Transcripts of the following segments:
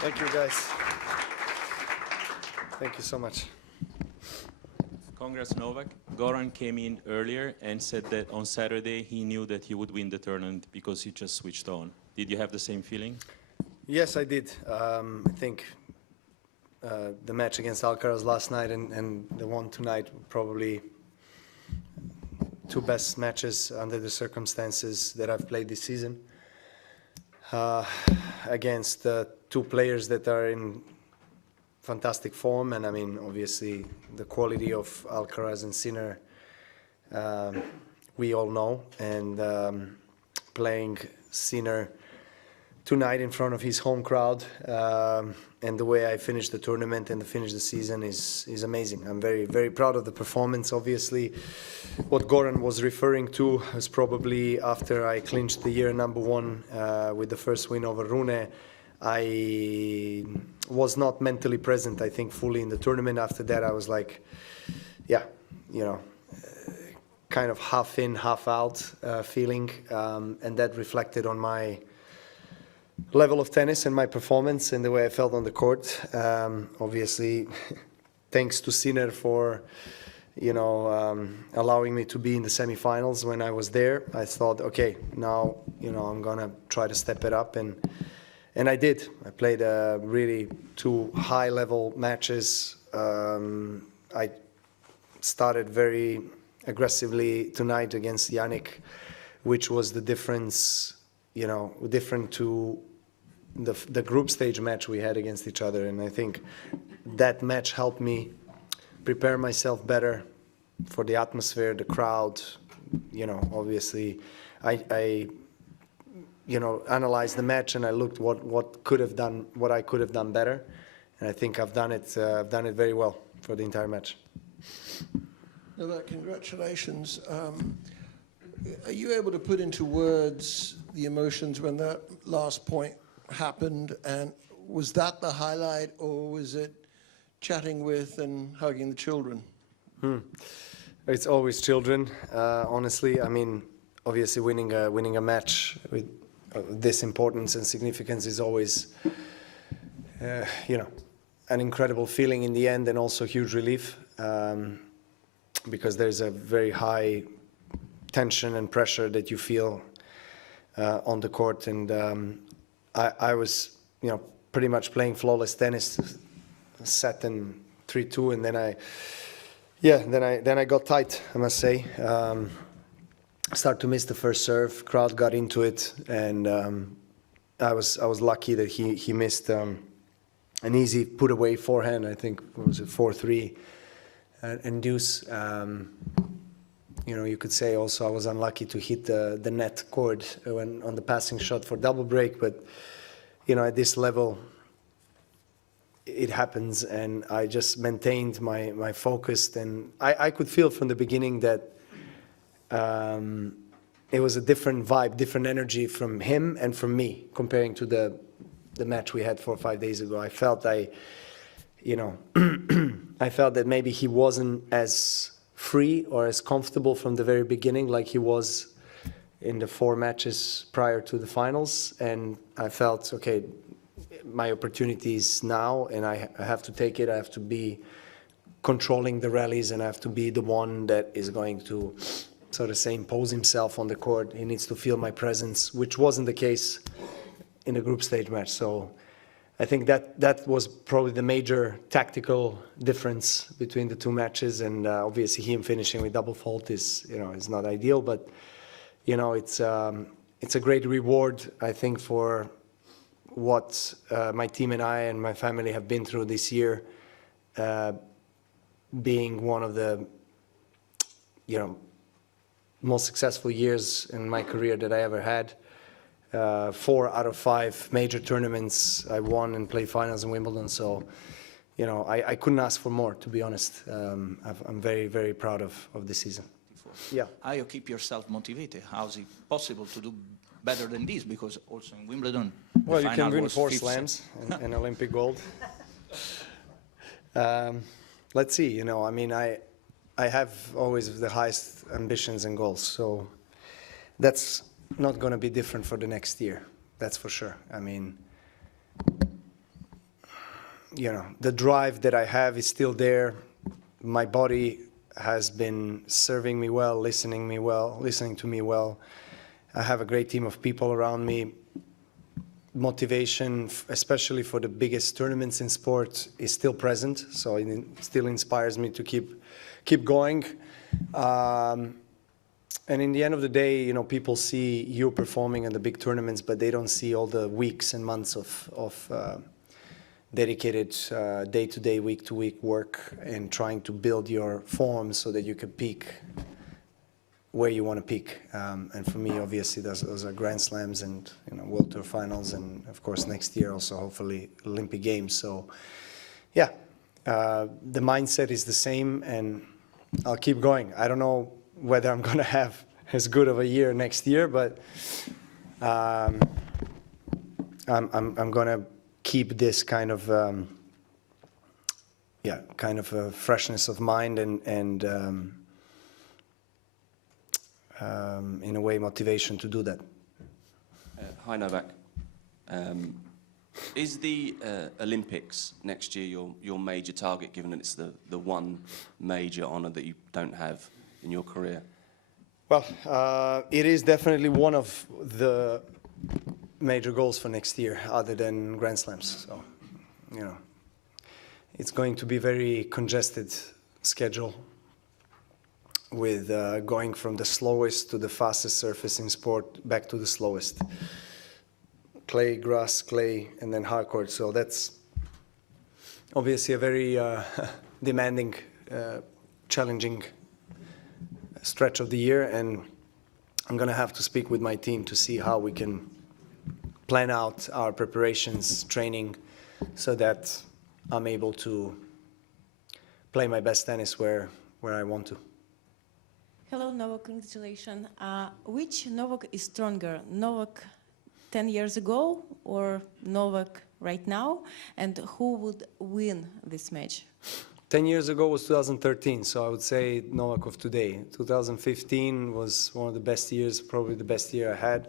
Thank you, guys. Thank you so much. Congrats, Novak. Goran came in earlier and said that on Saturday he knew that he would win the tournament because he just switched on. Did you have the same feeling? Yes, I did. I think the match against Alcaraz last night and the one tonight probably two best matches under the circumstances that I've played this season. Against two players that are in fantastic form, and I mean, obviously, the quality of Alcaraz and Sinner, we all know, and playing Sinner tonight in front of his home crowd, and the way I finished the tournament and finished the season is amazing. I'm very, very proud of the performance. Obviously, what Goran was referring to was probably after I clinched the year #1 with the first win over Rune. I was not mentally present, I think, fully in the tournament. After that, I was like, yeah, you know, kind of half in, half out feeling, and that reflected on my level of tennis and my performance and the way I felt on the court. Obviously, thanks to Sinner for, you know, allowing me to be in the semifinals when I was there. I thought, okay, now, you know, I'm gonna try to step it up, and I did. I played really two high-level matches. I started very aggressively tonight against Jannik, which was the difference, you know, different to the group stage match we had against each other. And I think that match helped me prepare myself better for the atmosphere, the crowd. You know, obviously, I you know, analyzed the match and I looked what I could have done better, and I think I've done it very well for the entire match. Novak, congratulations. Are you able to put into words the emotions when that last point happened, and was that the highlight, or was it chatting with and hugging the children? It's always children, honestly. I mean, obviously winning a match with this importance and significance is always, you know, an incredible feeling in the end, and also huge relief, because there's a very high tension and pressure that you feel on the court. And I was, you know, pretty much playing flawless tennis, set in 3-2, and then I got tight, I must say. Start to miss the first serve. Crowd got into it, and I was lucky that he missed an easy put away forehand. I think it was a 4-3 and deuce. You know, you could say also I was unlucky to hit the net cord when on the passing shot for double break, but you know, at this level it happens, and I just maintained my focus. And I could feel from the beginning that it was a different vibe, different energy from him and from me, comparing to the match we had 4 or 5 days ago. I felt you know, I felt that maybe he wasn't as free or as comfortable from the very beginning like he was in the 4 matches prior to the finals. And I felt, okay, my opportunity is now, and I have to take it. I have to be controlling the rallies, and I have to be the one that is going to, so to say, impose himself on the court. He needs to feel my presence, which wasn't the case in the group stage match. So I think that was probably the major tactical difference between the two matches. And obviously him finishing with double fault is, you know, is not ideal, but you know, it's a great reward, I think, for what my team and I and my family have been through this year, being one of the, you know, most successful years in my career that I ever had. 4 out of 5 major tournaments I won and played finals in Wimbledon. So, you know, I couldn't ask for more, to be honest. I'm very, very proud of this season. Yeah. How you keep yourself motivated? How is it possible to do better than this? Because also in Wimbledon, well, the you can final win was 4 fifth slams and Olympic gold. Let's see. You know, I mean, I have always the highest ambitions and goals. So that's not going to be different for the next year. That's for sure. I mean, the drive that I have is still there. My body has been serving me well, listening to me well. I have a great team of people around me. Motivation, especially for the biggest tournaments in sport, is still present. So it still inspires me to keep going. And in the end of the day, people see you performing in the big tournaments, but they don't see all the weeks and months of dedicated day-to-day, week-to-week work and trying to build your form so that you can peak where you want to peak. And for me, obviously, those are Grand Slams and World Tour finals, and of course next year also hopefully Olympic Games. So yeah, the mindset is the same, and I'll keep going. I don't know whether I'm going to have as good of a year next year, but I'm going to keep this kind of a freshness of mind and in a way motivation to do that. Hi Novak. Is the Olympics next year your major target, given that it's the one major honour that you don't have in your career? Well, it is definitely one of the major goals for next year, other than Grand Slams. So, it's going to be very congested schedule with going from the slowest to the fastest surface in sport back to the slowest. Clay, grass, clay, and then hard court. So that's obviously a very demanding, challenging stretch of the year, and I'm going to have to speak with my team to see how we can plan out our preparations, training, so that I'm able to play my best tennis where I want to. Hello, Novak. Congratulations. Which Novak is stronger, Novak 10 years ago or Novak right now? And who would win this match? 10 years ago was 2013, so I would say Novak of today. 2015 was one of the best years, probably the best year I had.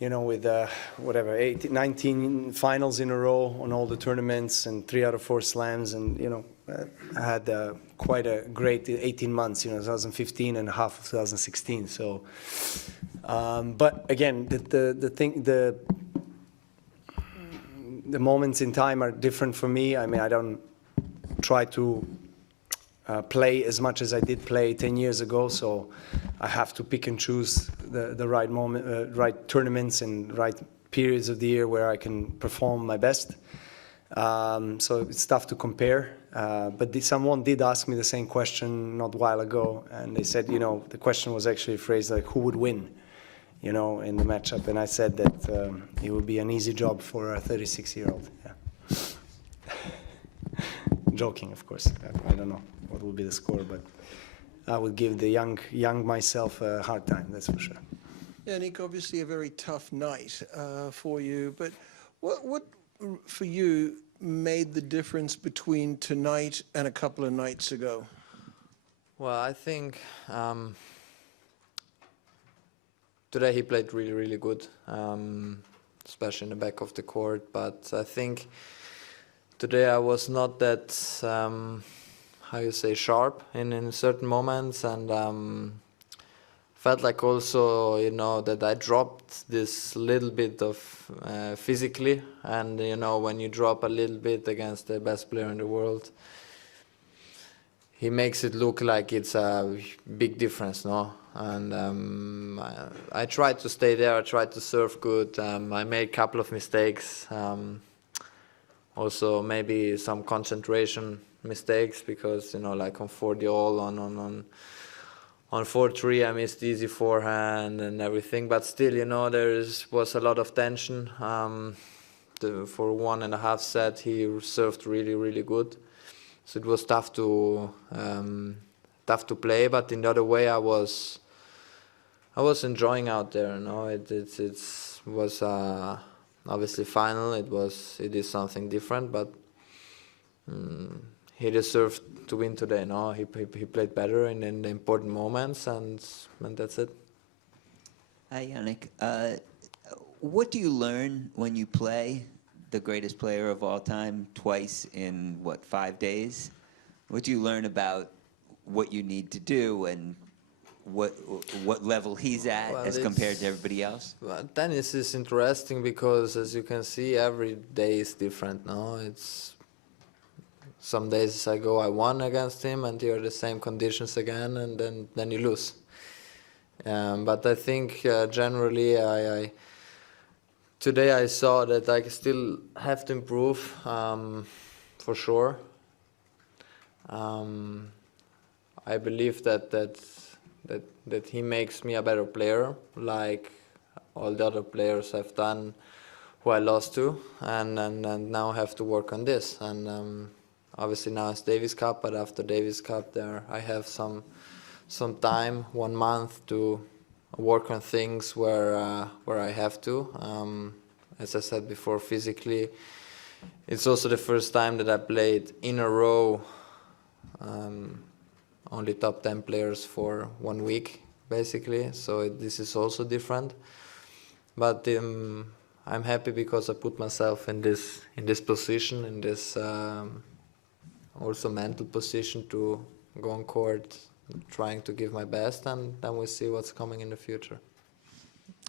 With 19 finals in a row on all the tournaments and 3 out of 4 slams, and I had quite a great 18 months. 2015 and half of 2016. So, but again, the moments in time are different for me. I mean, I don't try to play as much as I did play 10 years ago, so I have to pick and choose the right moment, right tournaments and right periods of the year where I can perform my best. So it's tough to compare, but someone did ask me the same question not a while ago, and they said, the question was actually phrased like, who would win, in the matchup, and I said that it would be an easy job for a 36-year-old. Yeah. Joking, of course. I don't know what will be the score, but I would give the young myself a hard time, that's for sure. Yeah, Nick, obviously a very tough night for you, but what for you made the difference between tonight and a couple of nights ago? Well, I think today he played really, really good, especially in the back of the court, but I think today I was not that, sharp in certain moments, and felt like also, that I dropped this little bit of physically, and, when you drop a little bit against the best player in the world, he makes it look like it's a big difference, no? And I tried to stay there, I tried to serve good, I made a couple of mistakes, also maybe some concentration mistakes, because like on 40-all, on 4-3 I missed easy forehand and everything, but still was a lot of tension. For 1.5 set he served really, really good, so it was tough to play, but in the other way I was enjoying out there. It was obviously final. It is something different, but he deserved to win today. No, he played better in the important moments, and that's it. Hi, Jannik. What do you learn when you play the greatest player of all time twice in, what, 5 days? What do you learn about what you need to do and what level he's at Well, as compared to everybody else? Well, tennis is interesting because, as you can see, every day is different. No, it's some days I won against him, and you're the same conditions again, and then you lose. But I think generally, today I saw that I still have to improve, for sure. I believe that he makes me a better player, like all the other players have done, who I lost to, and now have to work on this. And obviously now it's Davis Cup, but after Davis Cup, I have some time, 1 month, to work on things where I have to. As I said before, physically, it's also the first time that I played in a row. Only top 10 players for 1 week, basically. So this is also different. But I'm happy because I put myself in this position, in this also mental position to go on court, trying to give my best, and then we'll see what's coming in the future.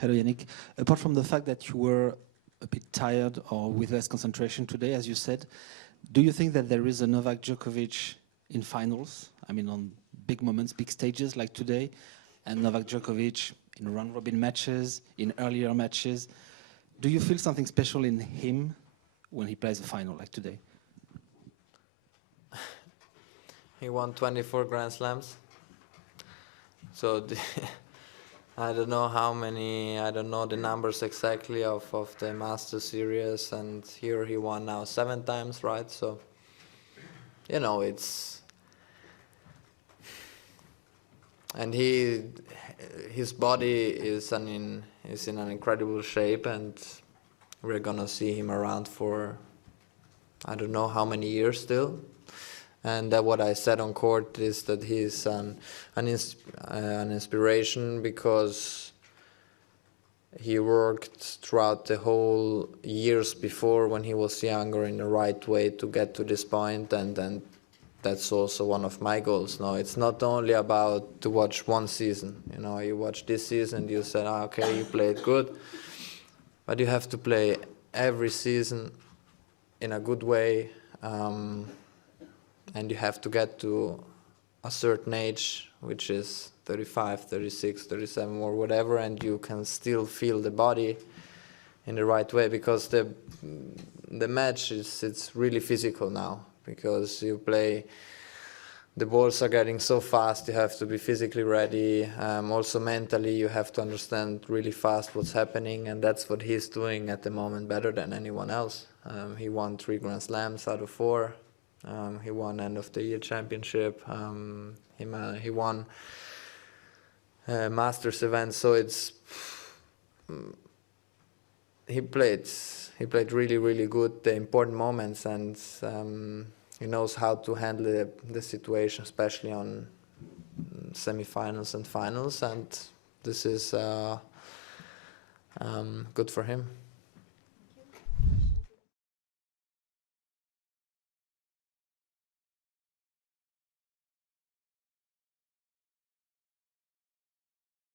Hello, Jannik. Apart from the fact that you were a bit tired or with less concentration today, as you said, do you think that there is a Novak Djokovic in finals? I mean, on big moments, big stages like today, and Novak Djokovic in round-robin matches, in earlier matches. Do you feel something special in him when he plays a final like today? He won 24 Grand Slams. So I don't know how many, I don't know the numbers exactly of the Master Series, and here he won now 7 times, right? So, you know, and his body is in an incredible shape, and we're gonna see him around for I don't know how many years still. And what I said on court is that he's an inspiration because he worked throughout the whole years before when he was younger in the right way to get to this point, and that's also one of my goals. No, it's not only about to watch one season. You know, you watch this season, you said, okay, you played good, but you have to play every season in a good way, and you have to get to a certain age, which is 35, 36, 37 or whatever, and you can still feel the body in the right way, because the match it's really physical now, because you play, the balls are getting so fast, you have to be physically ready. Also mentally, you have to understand really fast what's happening, and that's what he's doing at the moment better than anyone else. He won 3 Grand Slams out of 4. He won end of the year championship. He won Masters events. So he played really, really good the important moments, and he knows how to handle the situation, especially on semifinals and finals. And this is good for him.